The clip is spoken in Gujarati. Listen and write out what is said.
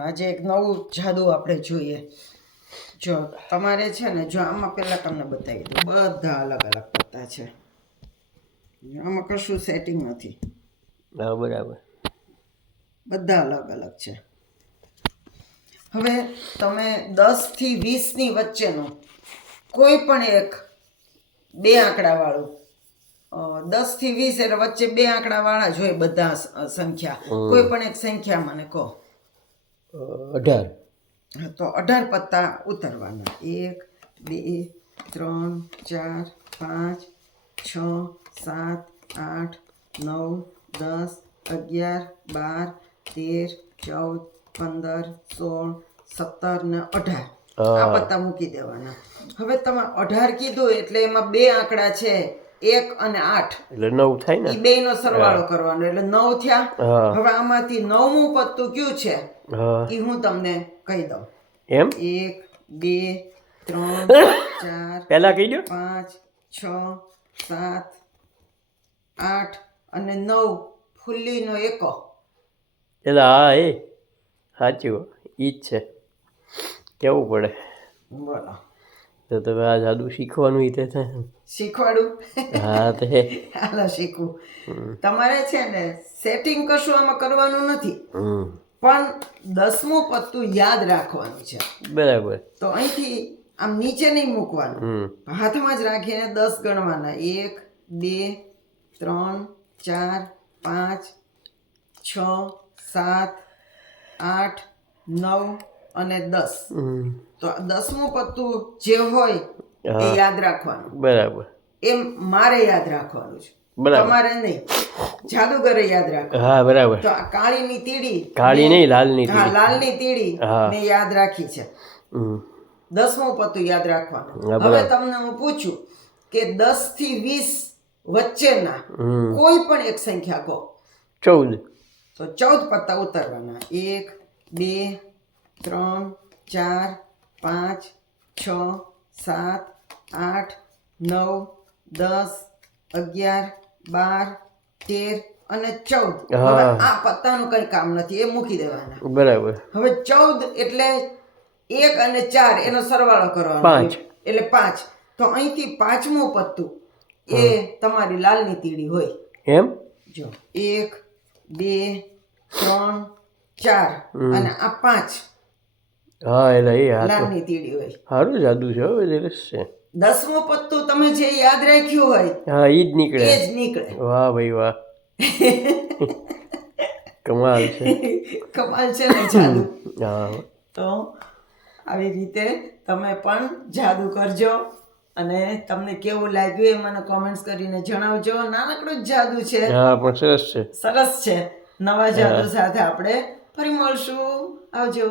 આજે એક નવું જાદુ આપણે જોઈએ. જો તમારે છે ને જો આમાં પહેલાં તમને બતાવી દઉં. બધા અલગ અલગ પત્તા છે. આમાં કશું સેટિંગ નથી. બરાબર. બધા અલગ અલગ છે. હવે તમે દસથી વીસની વચ્ચેનો કોઈ પણ એક બે આંકડાવાળું દસ દસથી વીસ એટલે વચ્ચે બે આંકડાવાળા વાળા હોય બધા સંખ્યા. કોઈ પણ એક સંખ્યા મને કહો. અઢાર. તો અઢાર પત્તા ઉતરવાના. એક બે ત્રણ ચાર પાંચ છ સાત આઠ નવ દસ અગિયાર બાર તેર ચૌદ પંદર સોળ સત્તર ને અઢાર. આ પત્તા મૂકી દેવાના. હવે તમે અઢાર કીધું એટલે એમાં બે આંકડા છે. એક અને આઠ. એટલે નવ થાય ને? બે નો સરવાળો કરવાનો. એટલે નવ થયા. હવે આમાંથી નવમું પત્તું કયું છે? એ હું તમને કહી દઉં. એમ? એક બે ત્રણ ચાર પહેલા કહી દો. પાંચ છ સાત આઠ અને નવ ફૂલ્લીનો એકો. એટલે હા એ. સાચું ઈ જ છે. કેવું પડે? બોલો. તો તમે આ જાદુ શીખવાનું ઈ તે શીખવાડું? હા તે હાલો શીખવું. તમારે છે ને સેટિંગ કશું આમાં કરવાનું નથી. પણ દસમું પત્તું યાદ રાખવાનું છે. બરાબર. તો અહીંથી આમ નીચે નહીં મૂકવાનું. હાથમાં જ રાખીને દસ ગણવાના. એક બે ત્રણ ચાર પાંચ છ સાત આઠ નવ અને દસ. તો દસમું પત્તું જે હોય એ યાદ રાખવાનું. બરાબર. એમ મારે યાદ રાખવાનું છે. તમારે નહીં. જાદુગરે યાદ રાખવાનું. હા બરાબર. તો કાળીની તીડી કાળી નહીં લાલની હા લાલની તીડી મેં યાદ રાખી છે. દસમું પત્તું યાદ રાખવાનું. હવે તમને હું પૂછું કે દસથી વીસ વચ્ચેના કોઈ પણ એક સંખ્યા કહો. ચૌદ. તો ચૌદ પત્તા ઉતારવાના. એક બે ત્રણ ચાર પાંચ છ સાત આઠ નવ દસ અગિયાર બાર તેર અને ચૌદ. હવે આ પત્તાનું કઈ કામ નથી એ મૂકી દેવાના. બરાબર. હવે ચૌદ એટલે એક અને ચાર એનો સરવાળો કરવાનો. એટલે પાંચ. તો અહીંથી પાંચમું પત્તું એ તમારી લાલની તીડી હોય. એમ? જો એક બે ત્રણ ચાર. અને આ પાંચ. હા એટલે એ લાલની તીડી હોય. સારું જાદુ છે હવે સરસ છે. દસમું પત્તું તમે જે યાદ રાખ્યું હોય હા એ જ નીકળે. એ જ નીકળે. વાહ ભાઈ વાહ. કમાલ છે. કમાલ છે ને જાદુ. હા. તો આવી રીતે તમે પણ જાદુ કરજો અને તમને કેવું લાગ્યું એ મને કોમેન્ટ્સ કરીને જણાવજો. નાનકડું જ જાદુ છે. હા પણ સરસ છે. સરસ છે. નવા જાદુ સાથે આપણે ફરી મળશું. આવજો.